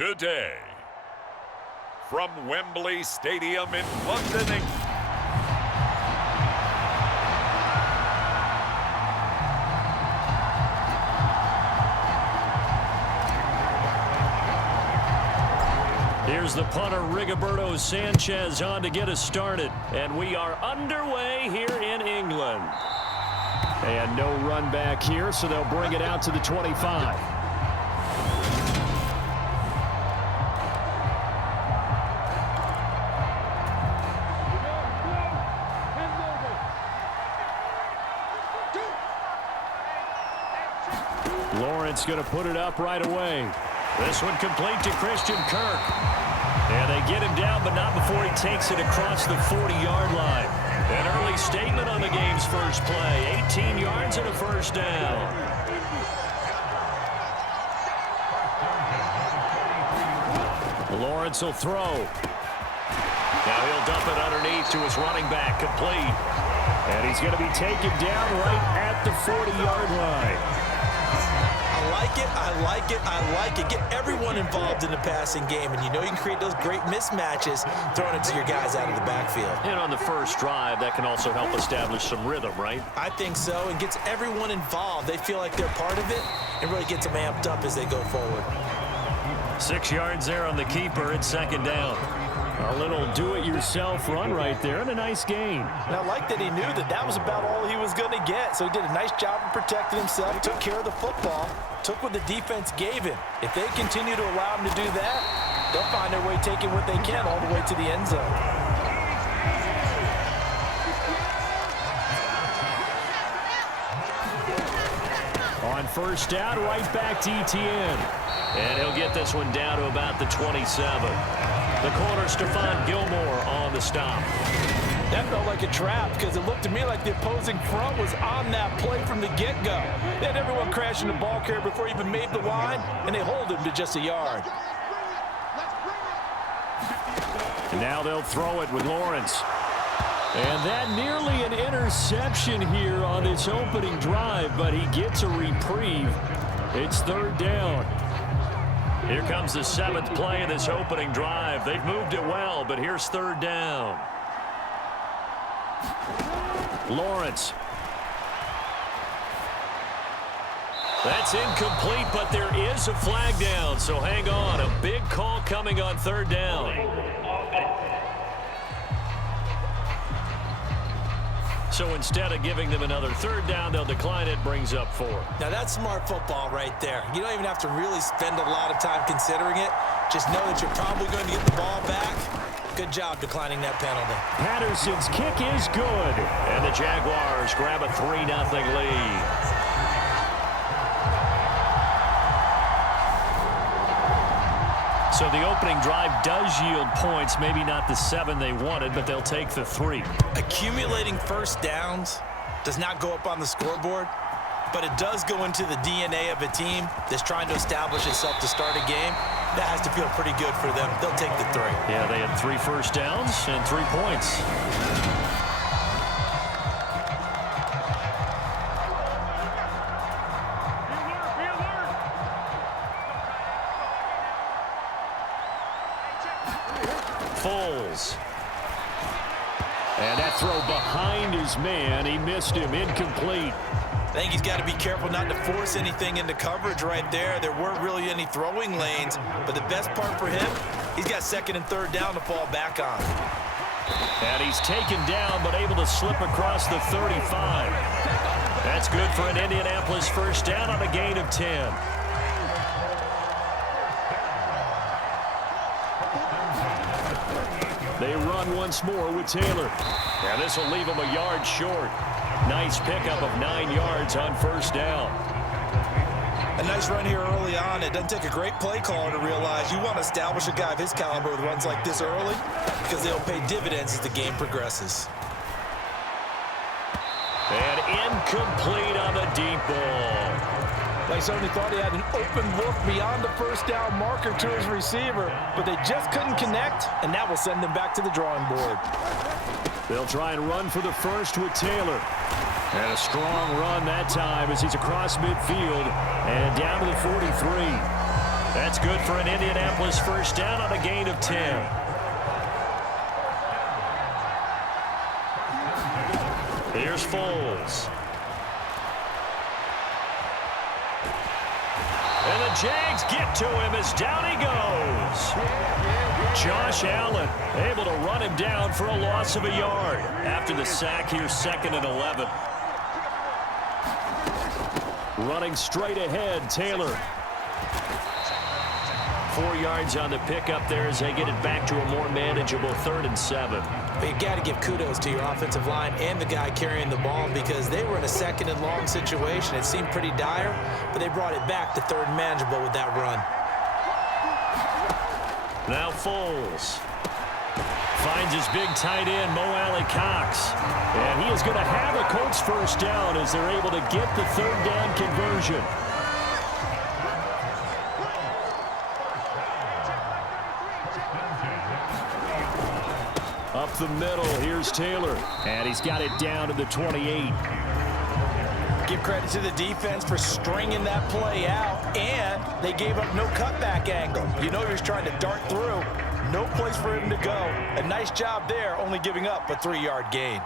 today. From Wembley Stadium in London, England. Here's the punter, Rigoberto Sanchez, on to get us started. And we are underway here in England. And no run back here, so they'll bring it out to the 25. Lawrence going to put it up right away. This one complete to Christian Kirk. And they get him down, but not before he takes it across the 40-yard line. An early statement on the game's first play. 18 yards and a first down. Lawrence will throw. Now he'll dump it underneath to his running back, complete. And he's going to be taken down right at the 40-yard line. I like it. Get everyone involved in the passing game, and you know you can create those great mismatches throwing it to your guys out of the backfield. And on the first drive, that can also help establish some rhythm, right? I think so, and gets everyone involved. They feel like they're part of it, and really gets them amped up as they go forward. 6 yards there on the keeper. It's second down. A little do-it-yourself run right there, and a nice gain. And I like that he knew that was about all he was going to get, so he did a nice job of protecting himself, took care of the football, took what the defense gave him. If they continue to allow him to do that, they'll find their way taking what they can all the way to the end zone. On first down, right back to Etienne. And he'll get this one down to about the 27. The corner, Stephon Gilmore, on the stop. That felt like a trap because it looked to me like the opposing front was on that play from the get-go. They had everyone crashing the ball carrier before he even made the line, and they hold him to just a yard. And now they'll throw it with Lawrence. And that nearly an interception here on this opening drive, but he gets a reprieve. It's third down. Here comes the 7th play of this opening drive. They've moved it well, but here's third down. Lawrence. That's incomplete, but there is a flag down, so hang on. A big call coming on third down. So instead of giving them another third down, they'll decline it, brings up 4. Now that's smart football right there. You don't even have to really spend a lot of time considering it. Just know that you're probably going to get the ball back. Good job declining that penalty. Patterson's kick is good. And the Jaguars grab a 3-0 lead. So the opening drive does yield points, maybe not the 7 they wanted, but they'll take the 3. Accumulating first downs does not go up on the scoreboard, but it does go into the DNA of a team that's trying to establish itself to start a game. That has to feel pretty good for them. They'll take the 3. Yeah, they had 3 first downs and 3 points. Foles. And that throw behind his man. He missed him. Incomplete. I think he's got to be careful not to force anything into coverage right there. There weren't really any throwing lanes, but the best part for him, he's got second and third down to fall back on. And he's taken down, but able to slip across the 35. That's good for an Indianapolis first down on a gain of 10. They run once more with Taylor. And this will leave him a yard short. Nice pickup of 9 yards on first down. A nice run here early on. It doesn't take a great play caller to realize you want to establish a guy of his caliber with runs like this early because they'll pay dividends as the game progresses. And incomplete on the deep ball. They certainly thought he had an open look beyond the first down marker to his receiver, but they just couldn't connect, and that will send them back to the drawing board. They'll try and run for the first with Taylor. And a strong run that time as he's across midfield and down to the 43. That's good for an Indianapolis first down on a gain of 10. Here's Foles. And the Jags get to him as down he goes. Josh Allen able to run him down for a loss of a yard. After the sack, here's 2nd and 11. Running straight ahead, Taylor. 4 yards on the pickup there as they get it back to a more manageable 3rd and 7. But you've got to give kudos to your offensive line and the guy carrying the ball because they were in a 2nd and long situation. It seemed pretty dire, but they brought it back to 3rd and manageable with that run. Now Foles finds his big tight end, Mo Alley-Cox. And he is going to have a Colts first down as they're able to get the 3rd down conversion. Up the middle, here's Taylor. And he's got it down to the 28. Give credit to the defense for stringing that play out, and they gave up no cutback angle. You know he was trying to dart through. No place for him to go. A nice job there, only giving up a 3-yard gain.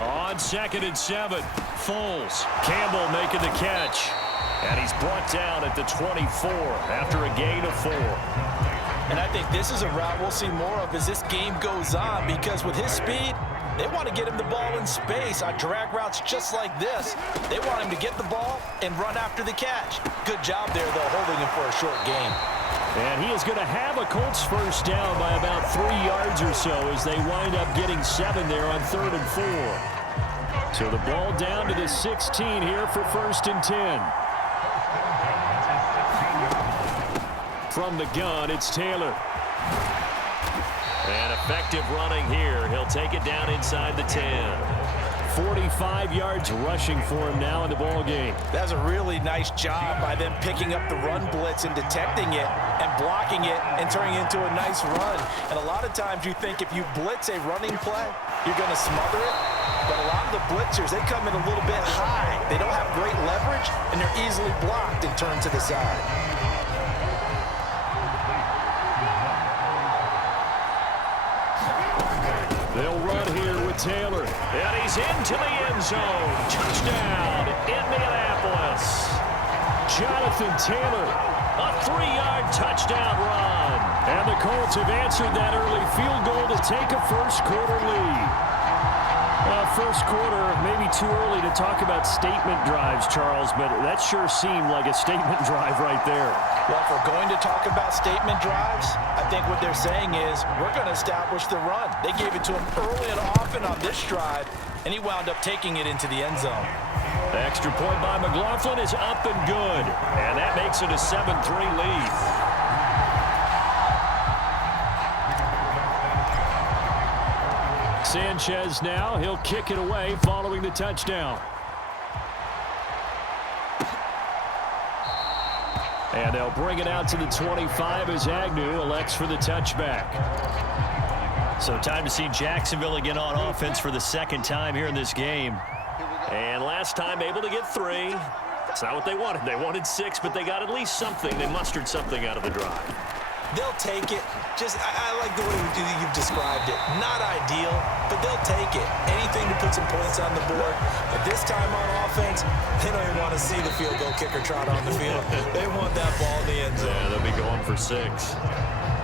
On 2nd and 7, Foles. Campbell making the catch. And he's brought down at the 24 after a gain of 4. And I think this is a route we'll see more of as this game goes on because with his speed, they want to get him the ball in space on drag routes just like this. They want him to get the ball and run after the catch. Good job there, though, holding him for a short game. And he is going to have a Colts first down by about 3 yards or so as they wind up getting 7 there on 3rd and 4. So the ball down to the 16 here for 1st and 10. From the gun, it's Taylor. And effective running here. He'll take it down inside the 10. 45 yards rushing for him now in the ball game. That's a really nice job by them picking up the run blitz and detecting it and blocking it and turning it into a nice run. And a lot of times you think if you blitz a running play, you're going to smother it. But a lot of the blitzers, they come in a little bit high. They don't have great leverage, and they're easily blocked and turned to the side. They'll run here with Taylor. And he's into the end zone. Touchdown, Indianapolis. Jonathan Taylor, a 3-yard touchdown run. And the Colts have answered that early field goal to take a first-quarter lead. First quarter, maybe too early to talk about statement drives, Charles, but that sure seemed like a statement drive right there. Well, if we're going to talk about statement drives, I think what they're saying is we're going to establish the run. They gave it to him early and often on this drive, and he wound up taking it into the end zone. The extra point by McLaughlin is up and good, and that makes it a 7-3 lead. Sanchez now, he'll kick it away following the touchdown. And they'll bring it out to the 25 as Agnew elects for the touchback. So time to see Jacksonville again on offense for the 2nd time here in this game. And last time able to get 3. It's not what they wanted. They wanted 6, but they got at least something. They mustered something out of the drive. They'll take it. I like the way you've described it. Not ideal, but they'll take it. Anything to put some points on the board. But this time on offense, they don't even want to see the field goal kicker trot on the field. They want that ball in the end zone. Yeah, they'll be going for 6.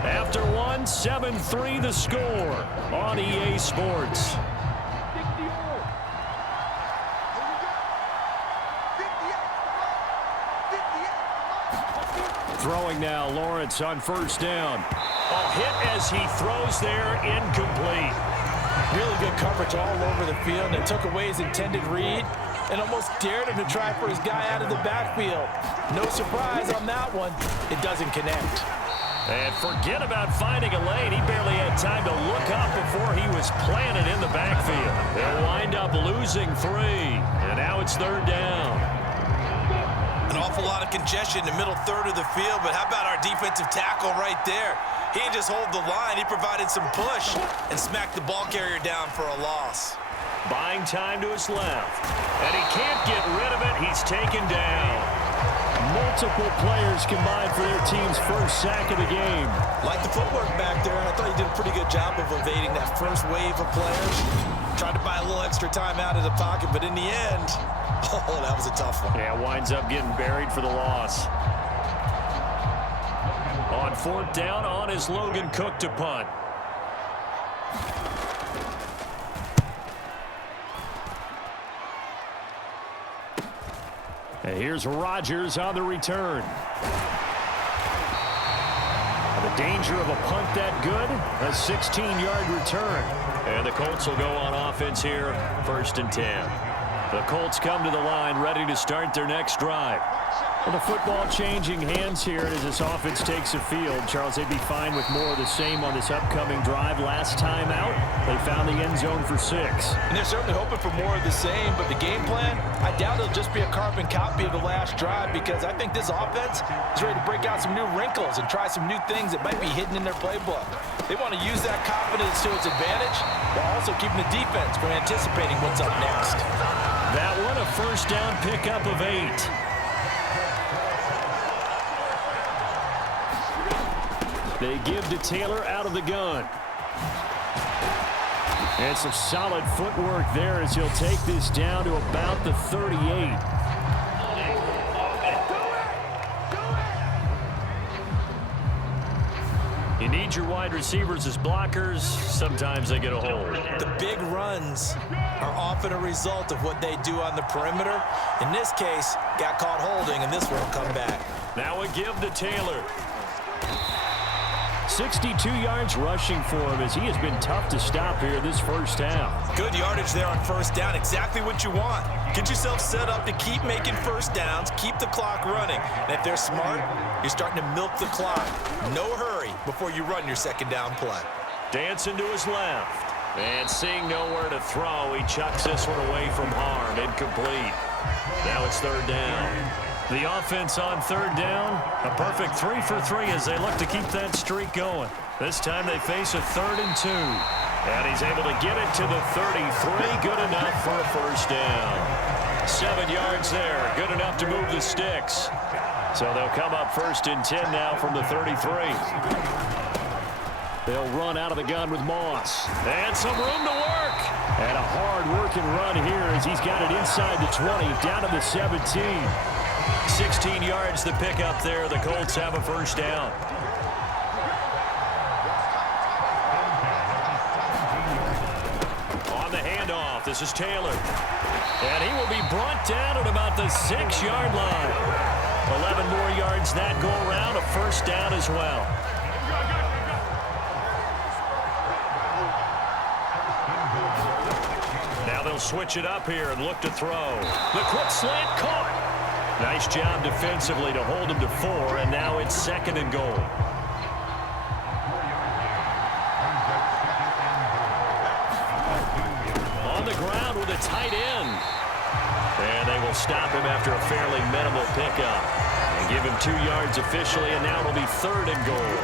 After 1, 7-3 the score on EA Sports. Throwing now, Lawrence on first down. A hit as he throws there, incomplete. Really good coverage all over the field, and took away his intended read and almost dared him to try for his guy out of the backfield. No surprise on that one. It doesn't connect. And forget about finding a lane. He barely had time to look up before he was planted in the backfield. They'll wind up losing 3, and now it's 3rd down. An awful lot of congestion in the middle third of the field, but how about our defensive tackle right there? He didn't just hold the line, he provided some push and smacked the ball carrier down for a loss. Buying time to his left, and he can't get rid of it. He's taken down. Multiple players combined for their team's first sack of the game. Like the footwork back there, and I thought he did a pretty good job of evading that first wave of players. Tried to buy a little extra time out of the pocket, but in the end, oh, that was a tough one. Yeah, winds up getting buried for the loss. On 4th down, on is Logan Cook to punt. And here's Rodgers on the return. The danger of a punt that good, a 16-yard return. And the Colts will go on offense here, 1st and 10. The Colts come to the line ready to start their next drive. Well, the football changing hands here as this offense takes the field. Charles, they'd be fine with more of the same on this upcoming drive. Last time out, they found the end zone for 6. And they're certainly hoping for more of the same, but the game plan, I doubt it'll just be a carbon copy of the last drive, because I think this offense is ready to break out some new wrinkles and try some new things that might be hidden in their playbook. They want to use that confidence to its advantage while also keeping the defense from anticipating what's up next. That one, a 1st down pickup of 8. They give to Taylor out of the gun. And some solid footwork there as he'll take this down to about the 38. You need your wide receivers as blockers. Sometimes they get a hold. The big runs are often a result of what they do on the perimeter. In this case, got caught holding, and this one will come back. Now a give to Taylor. 62 yards rushing for him as he has been tough to stop here this first half. Good yardage there on 1st down. Exactly what you want. Get yourself set up to keep making 1st downs, keep the clock running. And if they're smart, you're starting to milk the clock. No hurry before you run your 2nd down play. Dancing to his left. And seeing nowhere to throw, he chucks this one away from harm. Incomplete. Now it's 3rd down. The offense on 3rd down, a perfect 3 for 3 as they look to keep that streak going. This time they face a 3rd and 2. And he's able to get it to the 33. Good enough for a 1st down. 7 yards there. Good enough to move the sticks. So they'll come up 1st and 10 now from the 33. They'll run out of the gun with Moss. And some room to work. And a hard-working run here as he's got it inside the 20, down to the 17. 16 yards to pick up there. The Colts have a 1st down. On the handoff, this is Taylor. And he will be brought down at about the 6-yard line. 11 more yards that go around, a 1st down as well. Now they'll switch it up here and look to throw. The quick slant caught. Nice job defensively to hold him to 4, and now it's 2nd and goal. On the ground with a tight end. And they will stop him after a fairly minimal pickup. And give him 2 yards officially, and now it'll be 3rd and goal.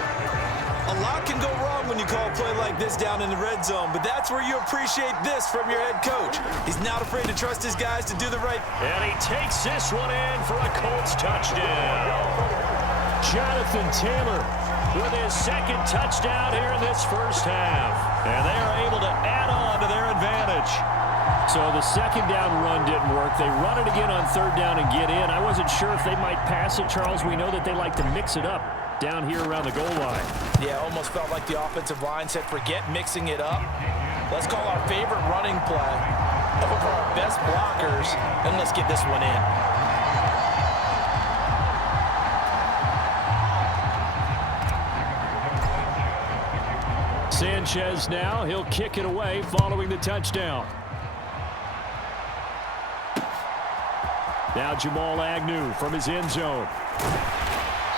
A lot can go wrong when you call a play like this down in the red zone, but that's where you appreciate this from your head coach. He's not afraid to trust his guys to do the right. And he takes this one in for a Colts touchdown. Jonathan Taylor with his 2nd touchdown here in this first half. And they are able to add on to their advantage. So the 2nd down run didn't work. They run it again on 3rd down and get in. I wasn't sure if they might pass it, Charles. We know that they like to mix it up down here around the goal line. Yeah, almost felt like the offensive line said, forget mixing it up. Let's call our favorite running play over our best blockers, and let's get this one in. Sanchez now, he'll kick it away following the touchdown. Now Jamal Agnew from his end zone.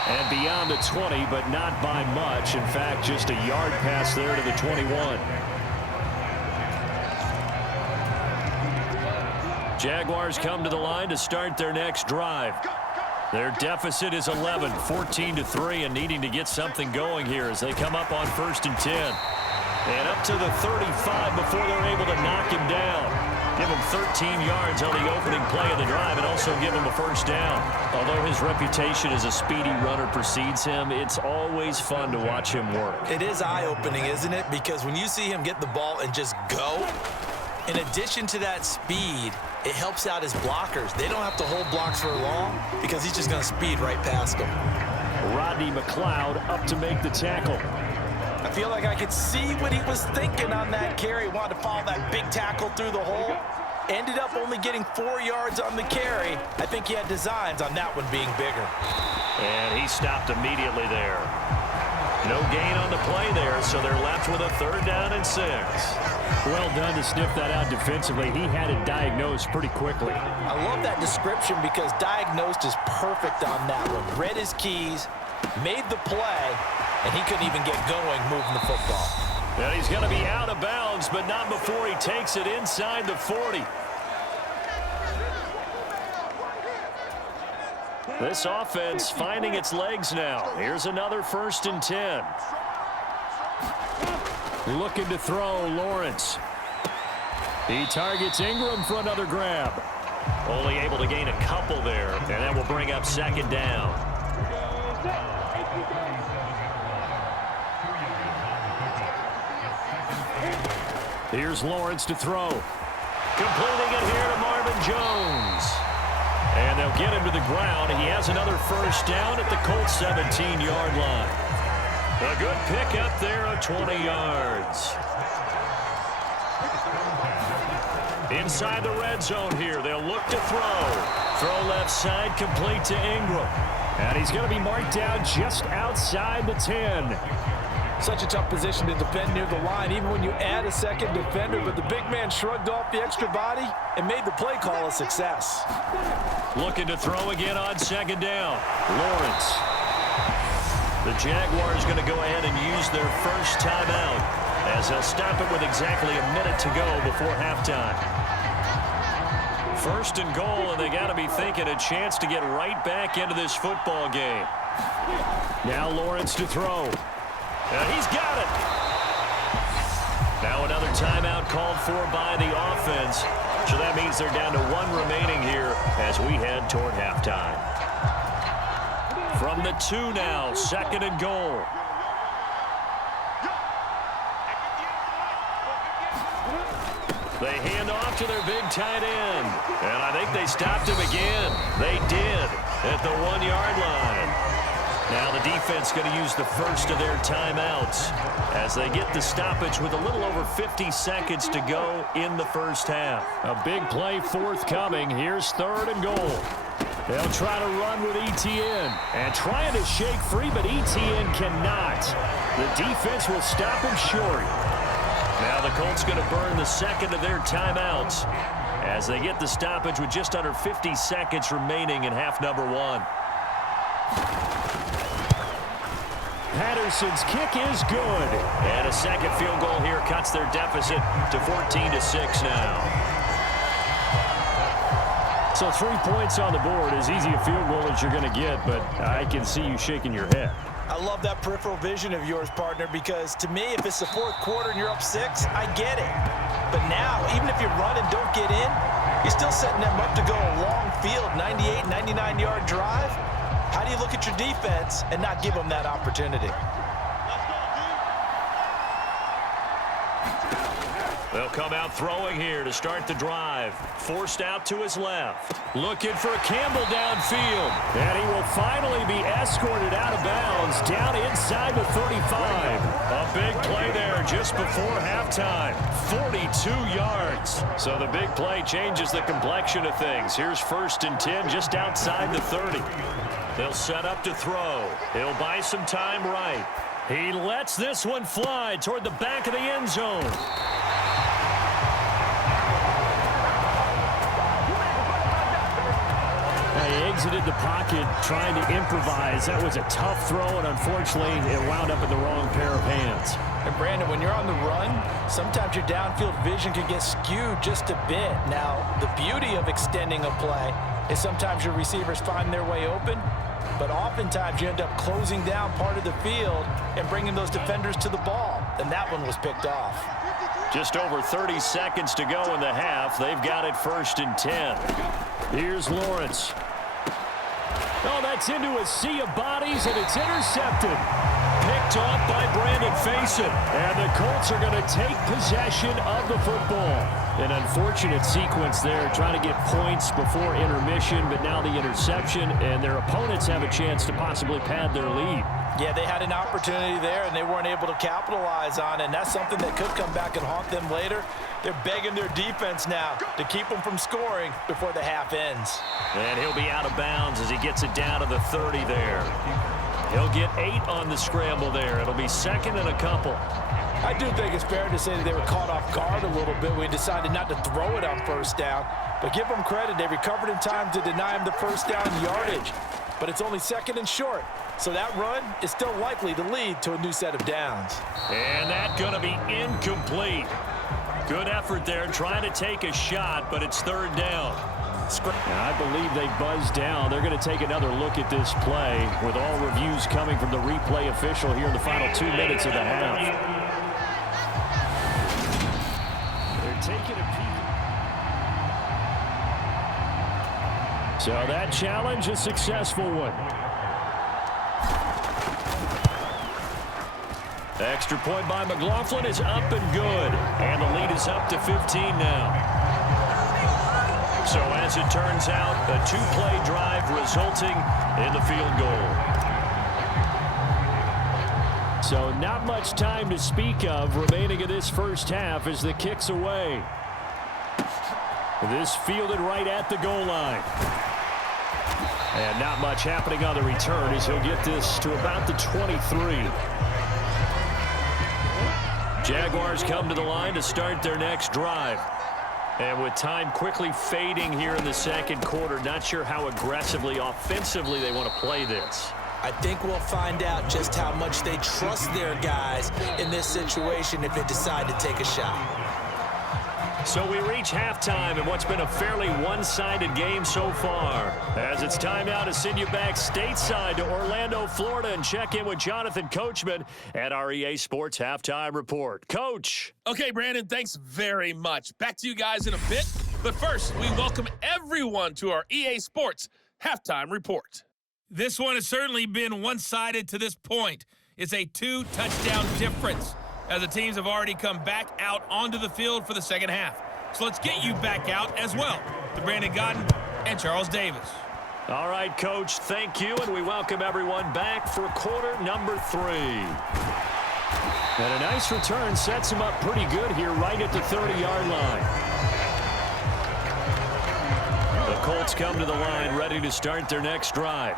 And beyond the 20, but not by much. In fact, just a yard pass there to the 21. Jaguars come to the line to start their next drive. Their deficit is 11, 14-3, and needing to get something going here as they come up on 1st and 10. And up to the 35 before they're able to knock him down. Give him 13 yards on the opening play of the drive, and also This will give him a first down. Although his reputation as a speedy runner precedes him, it's always fun to watch him work. It is eye-opening, isn't it? Because when you see him get the ball and just go, in addition to that speed, it helps out his blockers. They don't have to hold blocks for long because he's just going to speed right past them. Rodney McLeod up to make the tackle. I feel like I could see what he was thinking on that carry. Wanted to follow that big tackle through the hole. Ended up only getting 4 yards on the carry. I think he had designs on that one being bigger. And he stopped immediately there. No gain on the play there, so they're left with a 3rd down and 6. Well done to sniff that out defensively. He had it diagnosed pretty quickly. I love that description because diagnosed is perfect on that one. Read his keys, made the play, and he couldn't even get going moving the football. And he's going to be out of bounds, but not before he takes it inside the 40. This offense finding its legs now. Here's another 1st and 10. Looking to throw, Lawrence. He targets Ingram for another grab. Only able to gain a couple there, and that will bring up 2nd down. Here's Lawrence to throw. Completing it here to Marvin Jones. And they'll get him to the ground. He has another 1st down at the Colts 17-yard line. A good pick up there of 20 yards. Inside the red zone here. They'll look to throw. Throw left side, complete to Ingram. And he's going to be marked down just outside the 10. Such a tough position to defend near the line, even when you add a second defender. But the big man shrugged off the extra body and made the play call a success. Looking to throw again on 2nd down. Lawrence. The Jaguars going to go ahead and use their first timeout as they'll stop it with exactly a minute to go before halftime. 1st and goal, and they got to be thinking a chance to get right back into this football game. Now Lawrence to throw. And he's got it. Now another timeout called for by the offense. So that means they're down to 1 remaining here as we head toward halftime. From the 2 now, 2nd and goal. They hand off to their big tight end. And I think they stopped him again. They did at the 1-yard line. Now the defense going to use the first of their timeouts as they get the stoppage with a little over 50 seconds to go in the first half. A big play forthcoming. Here's 3rd and goal. They'll try to run with Etienne and trying to shake free, but Etienne cannot. The defense will stop him short. Now the Colts going to burn the 2nd of their timeouts as they get the stoppage with just under 50 seconds remaining in half number 1. Patterson's kick is good. And a 2nd field goal here cuts their deficit to 14-6 now. So 3 points on the board, as easy a field goal as you're going to get, but I can see you shaking your head. I love that peripheral vision of yours, partner, because to me, if it's the 4th quarter and you're up 6, I get it. But now, even if you run and don't get in, you're still setting them up to go a long field, 98, 99-yard drive. How do you look at your defense and not give them that opportunity? They'll come out throwing here to start the drive. Forced out to his left. Looking for Campbell downfield. And he will finally be escorted out of bounds down inside the 35. A big play there just before halftime. 42 yards. So the big play changes the complexion of things. Here's 1st and 10 just outside the 30. They'll set up to throw. He'll buy some time right. He lets this one fly toward the back of the end zone. He exited the pocket trying to improvise. That was a tough throw, and unfortunately, it wound up in the wrong pair of hands. And Brandon, when you're on the run, sometimes your downfield vision can get skewed just a bit. Now, the beauty of extending a play is sometimes your receivers find their way open, but oftentimes you end up closing down part of the field and bringing those defenders to the ball, and that one was picked off. Just over 30 seconds to go in the half. They've got it 1st and 10. Here's Lawrence. Oh, that's into a sea of bodies, and it's intercepted. Picked off by Brandon Faison. And the Colts are going to take possession of the football. An unfortunate sequence there, trying to get points before intermission, but now the interception, and their opponents have a chance to possibly pad their lead. Yeah, they had an opportunity there, and they weren't able to capitalize on it, and that's something that could come back and haunt them later. They're begging their defense now to keep them from scoring before the half ends. And he'll be out of bounds as he gets it down to the 30 there. He'll get 8 on the scramble there. It'll be 2nd and a couple. I do think it's fair to say that they were caught off guard a little bit. We decided not to throw it on 1st down. But give them credit. They recovered in time to deny him the 1st down yardage. But it's only 2nd and short. So that run is still likely to lead to a new set of downs. And that's going to be incomplete. Good effort there trying to take a shot, but it's 3rd down. I believe they buzzed down. They're going to take another look at this play with all reviews coming from the replay official here in the final 2 minutes of the half. They're taking a peek. So that challenge, a successful one. Extra point by McLaughlin is up and good. And the lead is up to 15 now. So as it turns out, a 2-play drive resulting in the field goal. So not much time to speak of remaining in this first half as the kick's away. This fielded right at the goal line. And not much happening on the return as he'll get this to about the 23. Jaguars come to the line to start their next drive. And with time quickly fading here in the 2nd quarter, not sure how aggressively, offensively they want to play this. I think we'll find out just how much they trust their guys in this situation if they decide to take a shot. So we reach halftime in what's been a fairly one-sided game so far. As it's time now to send you back stateside to Orlando, Florida, and check in with Jonathan Coachman at our EA Sports Halftime Report. Coach. Okay, Brandon, thanks very much. Back to you guys in a bit. But first, we welcome everyone to our EA Sports Halftime Report. This one has certainly been one-sided to this point. It's a 2-touchdown difference, as the teams have already come back out onto the field for the second half. So let's get you back out as well to Brandon Godden and Charles Davis. All right, Coach, thank you, and we welcome everyone back for quarter number 3. And a nice return sets them up pretty good here right at the 30-yard line. The Colts come to the line ready to start their next drive.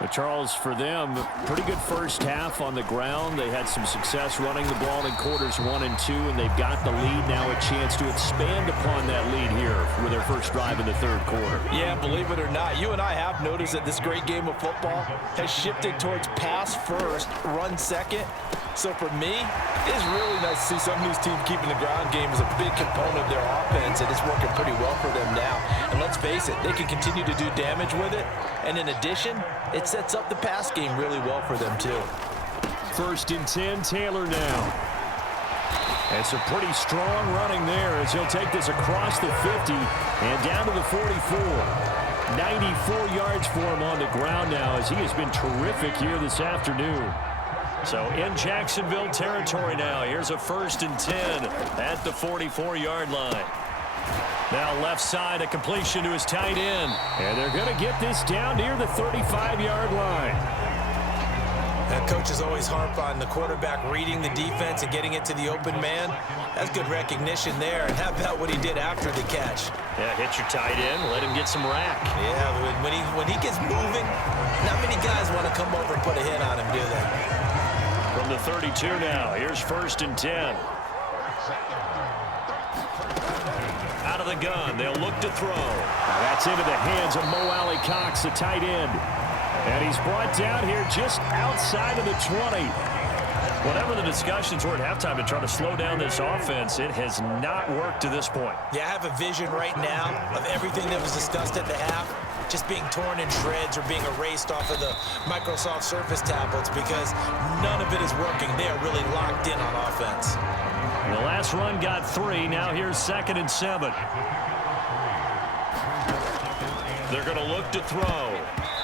But Charles, for them, pretty good first half on the ground. They had some success running the ball in quarters 1 and 2, and they've got the lead now, a chance to expand upon that lead here with their first drive in the 3rd quarter. Yeah, believe it or not, you and I have noticed that this great game of football has shifted towards pass first, run second. So for me, it's really nice to see some of these teams keeping the ground game as a big component of their offense, and it's working pretty well for them now. And let's face it, they can continue to do damage with it. And in addition, it sets up the pass game really well for them too. 1st and 10, Taylor now. And some pretty strong running there as he'll take this across the 50 and down to the 44. 94 yards for him on the ground now as he has been terrific here this afternoon. So in Jacksonville territory now. Here's a 1st and 10 at the 44-yard line. Now left side, a completion to his tight end. And they're going to get this down near the 35-yard line. And coaches always harp on the quarterback reading the defense and getting it to the open man. That's good recognition there. And how about what he did after the catch? Yeah, hit your tight end, let him get some rack. Yeah, when he gets moving, not many guys want to come over and put a hit on him, do they? From the 32 now, here's 1st and 10. Out of the gun, they'll look to throw. Now that's into the hands of Mo Alley Cox, the tight end. And he's brought down here just outside of the 20. Whatever the discussions were at halftime to try to slow down this offense, it has not worked to this point. Yeah, I have a vision right now of everything that was discussed at the half just being torn in shreds or being erased off of the Microsoft Surface tablets because none of it is working. They are really locked in on offense. The last run got 3. Now here's 2nd and 7. They're going to look to throw.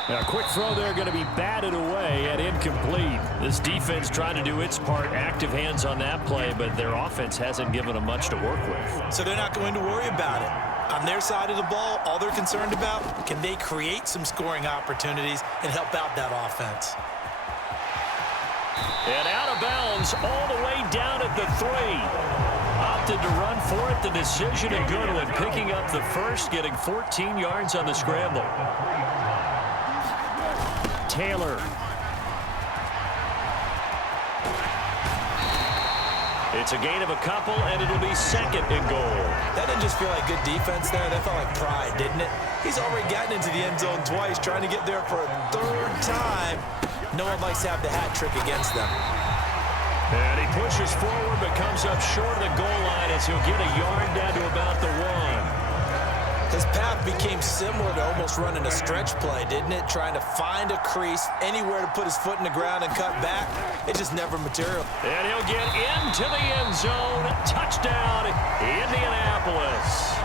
A quick throw there going to be batted away and incomplete. This defense tried to do its part, active hands on that play, but their offense hasn't given them much to work with. So they're not going to worry about it. On their side of the ball, all they're concerned about, can they create some scoring opportunities and help out that offense? And out of bounds all the way down at the 3. Opted to run for it. The decision a good one. Picking up the first, getting 14 yards on the scramble. Taylor. It's a gain of a couple, and it'll be 2nd and goal. That didn't just feel like good defense there. That felt like pride, didn't it? He's already gotten into the end zone twice, trying to get there for a 3rd time. No one likes to have the hat trick against them. And he pushes forward, but comes up short of the goal line as he'll get a yard down to about the 1. His path became similar to almost running a stretch play, didn't it? Trying to find a crease, anywhere to put his foot in the ground and cut back. It just never material. And he'll get into the end zone. Touchdown, Indianapolis.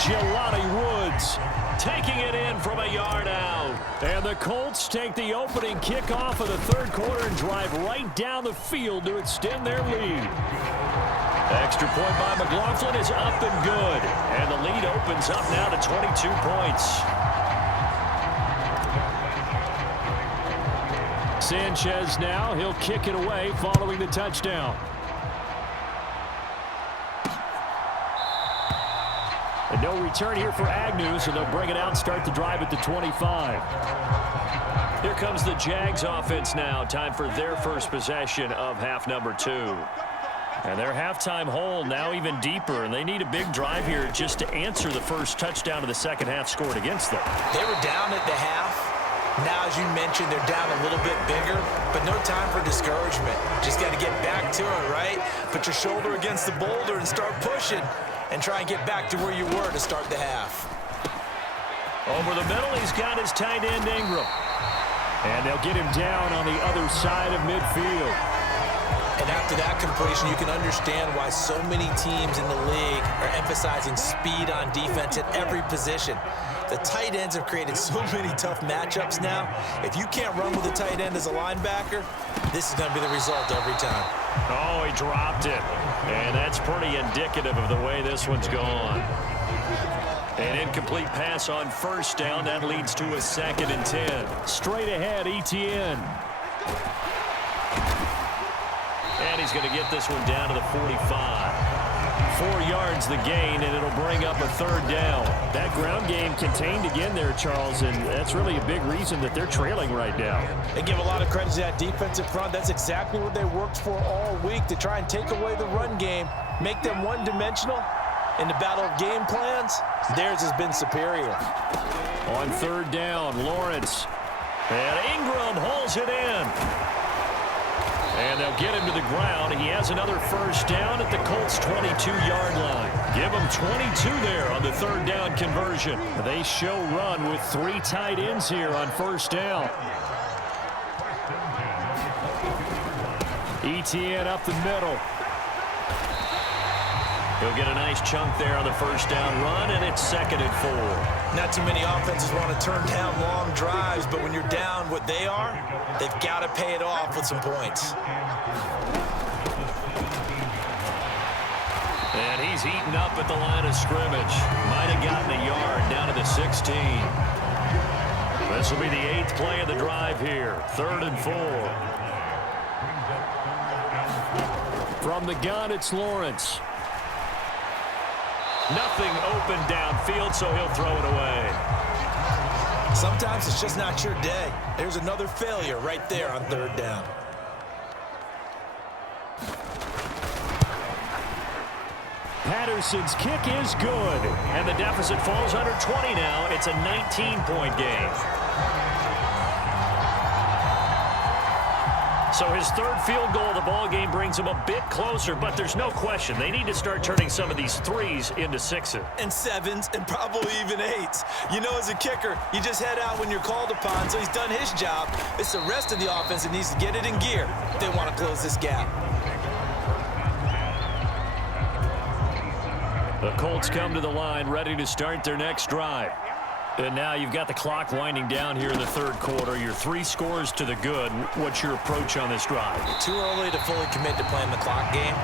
Jelani Woods taking it in from a yard out. And the Colts take the opening kickoff of the 3rd quarter and drive right down the field to extend their lead. Extra point by McLaughlin is up and good. And the lead opens up now to 22 points. Sanchez now, he'll kick it away following the touchdown. And no return here for Agnew, so they'll bring it out and start the drive at the 25. Here comes the Jags offense now. Time for their first possession of half number 2. And their halftime hole now even deeper, and they need a big drive here just to answer the first touchdown of the second half scored against them. They were down at the half. Now, as you mentioned, they're down a little bit bigger, but no time for discouragement. Just got to get back to it, right? Put your shoulder against the boulder and start pushing and try and get back to where you were to start the half. Over the middle, he's got his tight end Ingram. And they'll get him down on the other side of midfield. And after that completion, you can understand why so many teams in the league are emphasizing speed on defense at every position. The tight ends have created so many tough matchups now. If you can't run with a tight end as a linebacker, this is going to be the result every time. Oh, he dropped it. And that's pretty indicative of the way this one's gone. An incomplete pass on first down. That leads to a 2nd and 10. Straight ahead, Etienne. And he's going to get this one down to the 45. 4 yards the gain, and it'll bring up a 3rd down. That ground game contained again there, Charles, and that's really a big reason that they're trailing right now. They give a lot of credit to that defensive front. That's exactly what they worked for all week, to try and take away the run game, make them one-dimensional. In the battle of game plans, theirs has been superior. On 3rd down, Lawrence. And Ingram holds it in. And they'll get him to the ground. He has another first down at the Colts' 22-yard line. Give him 22 there on the 3rd down conversion. They show run with 3 tight ends here on first down. Etienne up the middle. He'll get a nice chunk there on the first down run, and it's 2nd and 4. Not too many offenses want to turn down long drives, but when you're down what they are, they've got to pay it off with some points. And he's eaten up at the line of scrimmage. Might have gotten a yard down to the 16. This will be the 8th play of the drive here. 3rd and 4. From the gun, it's Lawrence. Nothing open downfield, so he'll throw it away. Sometimes it's just not your day. There's another failure right there on 3rd down. Patterson's kick is good, and the deficit falls under 20 now. It's a 19-point game. So his third field goal of the ball game brings him a bit closer, but there's no question they need to start turning some of these threes into sixes. And sevens, and probably even eights. You know, as a kicker, you just head out when you're called upon, so he's done his job. It's the rest of the offense that needs to get it in gear if they want to close this gap. The Colts come to the line, ready to start their next drive. And now you've got the clock winding down here in the third quarter. You're 3 scores to the good. What's your approach on this drive? Too early to fully commit to playing the clock game.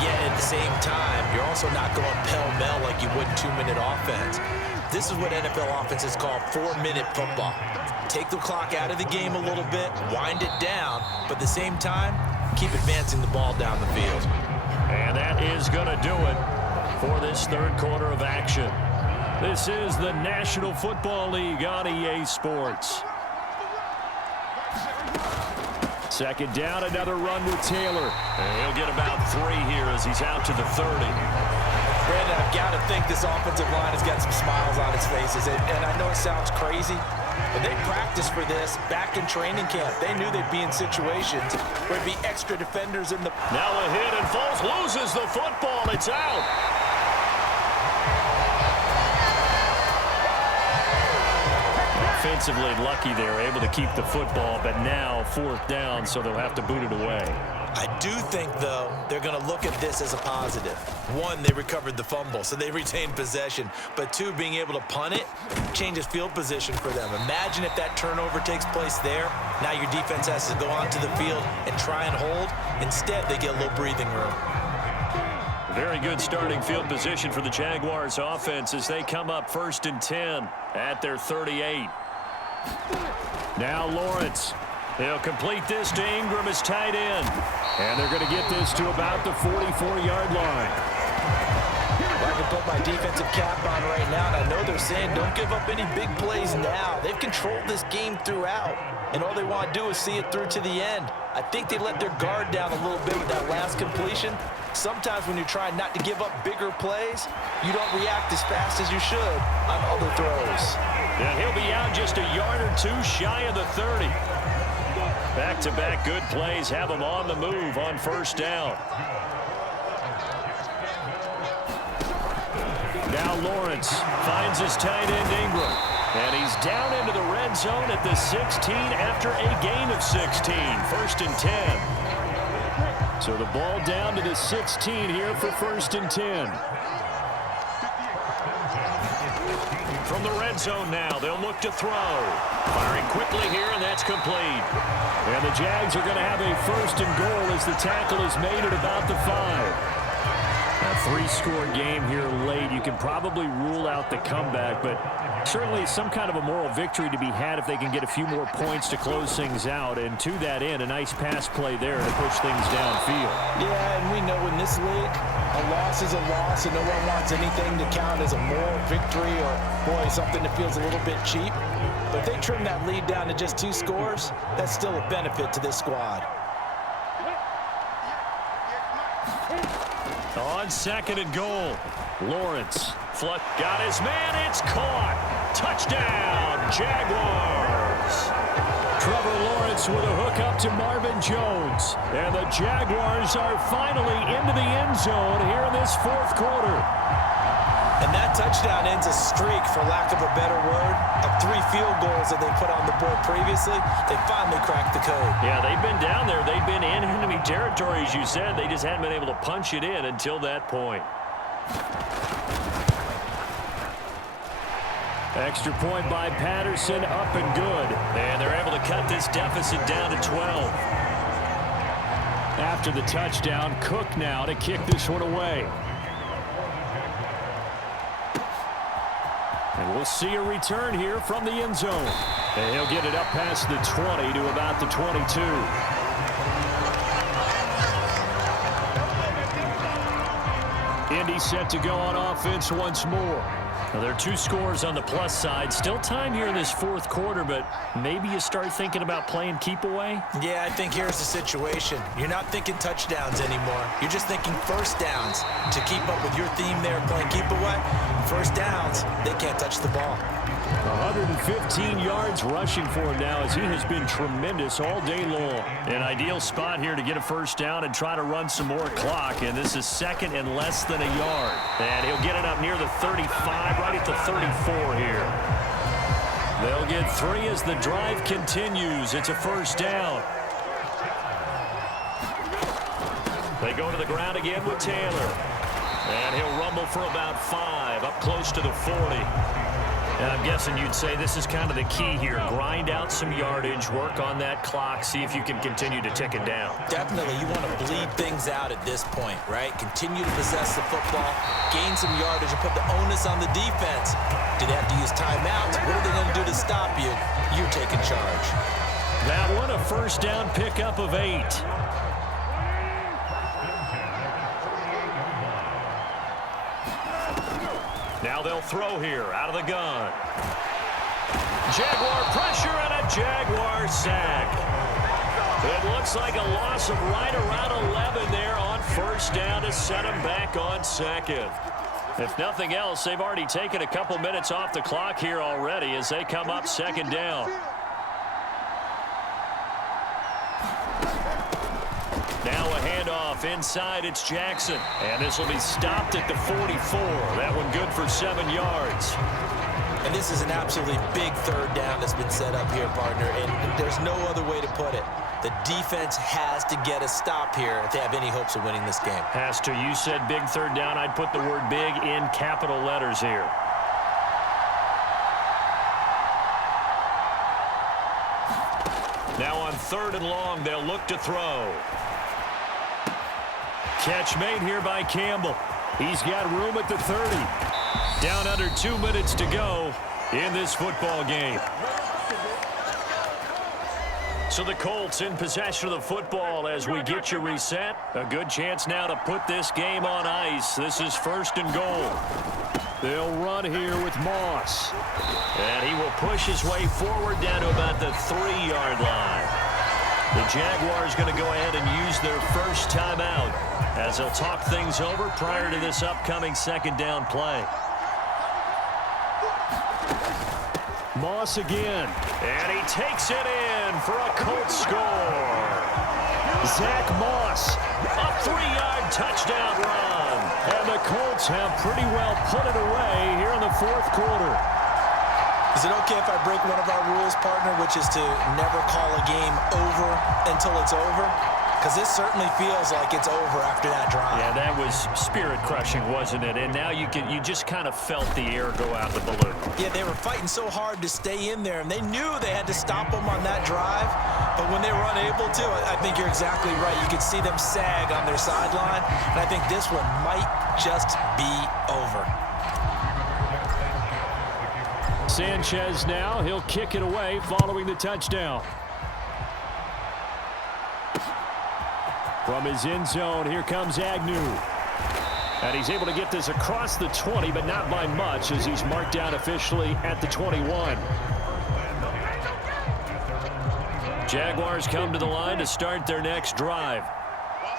Yet at the same time, you're also not going pell-mell like you would 2-minute offense. This is what NFL offenses call 4-minute football. Take the clock out of the game a little bit, wind it down, but at the same time, keep advancing the ball down the field. And that is going to do it for this third quarter of action. This is the National Football League on EA Sports. Second down, another run with Taylor. And he'll get about 3 here as he's out to the 30. Brandon, I've got to think this offensive line has got some smiles on its faces. And I know it sounds crazy, but they practiced for this back in training camp. They knew they'd be in situations where there'd be extra defenders in the... Now a hit, and Foles loses the football. It's out. Offensively lucky they're able to keep the football, but now 4th down, so they'll have to boot it away. I do think, though, they're going to look at this as a positive. 1, they recovered the fumble, so they retained possession. But 2, being able to punt it changes field position for them. Imagine if that turnover takes place there. Now your defense has to go onto the field and try and hold. Instead, they get a little breathing room. Very good starting field position for the Jaguars offense as they come up 1st and 10 at their 38. Now Lawrence. They'll complete this to Ingram as tight end. And they're going to get this to about the 44-yard line. I can put my defensive cap on right now, and I know they're saying don't give up any big plays now. They've controlled this game throughout, and all they want to do is see it through to the end. I think they let their guard down a little bit with that last completion. Sometimes when you're trying not to give up bigger plays, you don't react as fast as you should on other throws. And he'll be out just a yard or 2 shy of the 30. Back-to-back good plays have him on the move on 1st down. Now Lawrence finds his tight end Ingram. And he's down into the red zone at the 16 after a gain of 16. 1st and 10. So the ball down to the 16 here for 1st and 10. From the red zone now, they'll look to throw. Firing quickly here, and that's complete. And the Jags are going to have a 1st and goal as the tackle is made at about the 5. A 3-score game here late. You can probably rule out the comeback, but certainly some kind of a moral victory to be had if they can get a few more points to close things out. And to that end, a nice pass play there to push things downfield. Yeah, and we know in this league, a loss is a loss, and no one wants anything to count as a moral victory or, boy, something that feels a little bit cheap. But if they trim that lead down to just 2 scores, that's still a benefit to this squad. On 2nd and goal, Lawrence got his man. It's caught. Touchdown, Jaguars. Trevor Lawrence with a hook up to Marvin Jones. And the Jaguars are finally into the end zone here in this 4th quarter. And that touchdown ends a streak, for lack of a better word, of 3 field goals that they put on the board previously. They finally cracked the code. Yeah, they've been down there. They've been in enemy territory, as you said. They just hadn't been able to punch it in until that point. Extra point by Patterson, up and good. And they're able to cut this deficit down to 12. After the touchdown, Cook now to kick this one away. And we'll see a return here from the end zone. And he'll get it up past the 20 to about the 22. Indy set to go on offense once more. Now, there are 2 scores on the plus side. Still time here in this 4th quarter, but maybe you start thinking about playing keep away? Yeah, I think here's the situation. You're not thinking touchdowns anymore. You're just thinking 1st downs. To keep up with your theme there, playing keep away, 1st downs, they can't touch the ball. 215 yards rushing for him now, as he has been tremendous all day long. An ideal spot here to get a first down and try to run some more clock, and this is second and less than a yard. And he'll get it up near the 35, right at the 34 here. They'll get 3 as the drive continues. It's a first down. They go to the ground again with Taylor. And he'll rumble for about 5, up close to the 40. And I'm guessing you'd say this is kind of the key here. Grind out some yardage, work on that clock, see if you can continue to tick it down. Definitely, you want to bleed things out at this point, right? Continue to possess the football, gain some yardage, and put the onus on the defense. Do they have to use timeouts? What are they going to do to stop you? You're taking charge. That one, a first down pickup of 8. Now they'll throw here out of the gun. Jaguar pressure and a Jaguar sack. It looks like a loss of right around 11 there on first down to set them back on second. If nothing else, they've already taken a couple minutes off the clock here already as they come up second down. Now a handoff inside. It's Jackson. And this will be stopped at the 44. That one good for 7 yards. And this is an absolutely big third down that's been set up here, partner. And there's no other way to put it. The defense has to get a stop here if they have any hopes of winning this game. Has to. You said big third down. I'd put the word big in capital letters here. Now on 3rd and long, they'll look to throw. Catch made here by Campbell. He's got room at the 30. Down under 2 minutes to go in this football game. So the Colts in possession of the football as we get you reset. A good chance now to put this game on ice. This is 1st and goal. They'll run here with Moss. And he will push his way forward down to about the 3-yard line. The Jaguars going to go ahead and use their first timeout as they'll talk things over prior to this upcoming second down play. Moss again. And he takes it in for a Colts score. Zach Moss, a 3-yard touchdown run. And the Colts have pretty well put it away here in the 4th quarter. Is it okay if I break one of our rules, partner, which is to never call a game over until it's over? Because this certainly feels like it's over after that drive. Yeah, that was spirit-crushing, wasn't it? And now you just kind of felt the air go out the balloon. Yeah, they were fighting so hard to stay in there, and they knew they had to stop them on that drive. But when they were unable to, I think you're exactly right. You could see them sag on their sideline, and I think this one might just be over. Sanchez now, he'll kick it away following the touchdown. From his end zone, here comes Agnew. And he's able to get this across the 20, but not by much as he's marked down officially at the 21. Jaguars come to the line to start their next drive.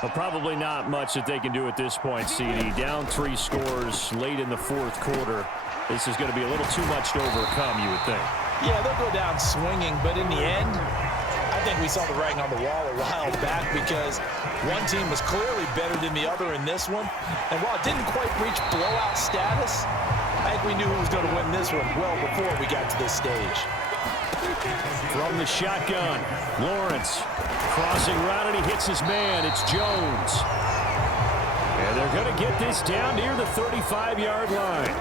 Well, probably not much that they can do at this point, CD. Down 3 scores late in the 4th quarter. This is going to be a little too much to overcome, you would think. Yeah, they'll go down swinging, but in the end, I think we saw the writing on the wall a while back because one team was clearly better than the other in this one. And while it didn't quite reach blowout status, I think we knew who was going to win this one well before we got to this stage. From the shotgun, Lawrence crossing route, and he hits his man. It's Jones. And they're going to get this down near the 35-yard line.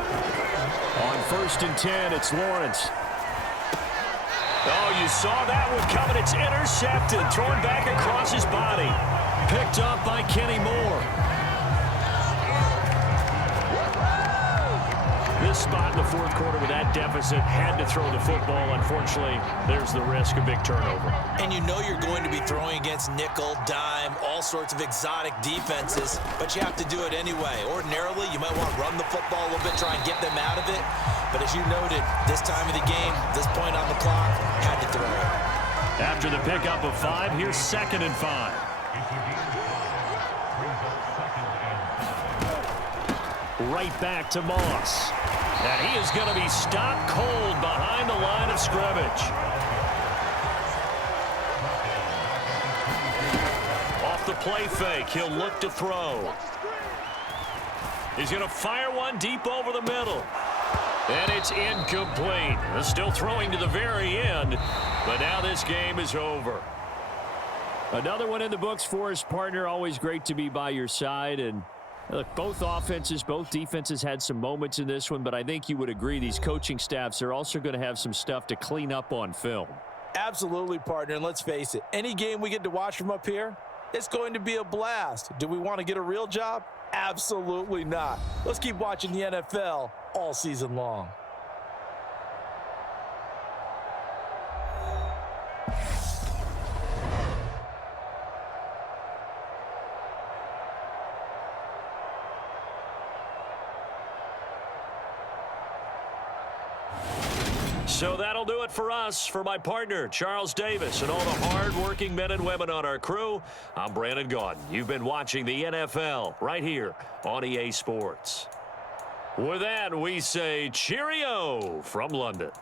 On 1st and 10, it's Lawrence. Oh, you saw that one coming. It's intercepted, thrown back across his body. Picked up by Kenny Moore. This spot in the 4th quarter with that deficit, had to throw the football. Unfortunately, there's the risk of big turnover. And you know you're going to be throwing against nickel, dime, all sorts of exotic defenses, but you have to do it anyway. Ordinarily, you might want to run the football a little bit, try and get them out of it. But as you noted, this time of the game, this point on the clock, had to throw it. After the pickup of 5, here's 2nd and 5. Right back to Moss. And he is going to be stopped cold behind the line of scrimmage. Off the play fake, he'll look to throw. He's going to fire one deep over the middle. And it's incomplete. Still throwing to the very end, but now this game is over. Another one in the books for his partner. Always great to be by your side. And look, both offenses, both defenses had some moments in this one, but I think you would agree these coaching staffs are also going to have some stuff to clean up on film. Absolutely, partner. And let's face it, any game we get to watch from up here, it's going to be a blast. Do we want to get a real job? Absolutely not. Let's keep watching the NFL all season long. So that'll do it for us. For my partner, Charles Davis, and all the hard-working men and women on our crew, I'm Brandon Gaudin. You've been watching the NFL right here on EA Sports. With that, we say cheerio from London.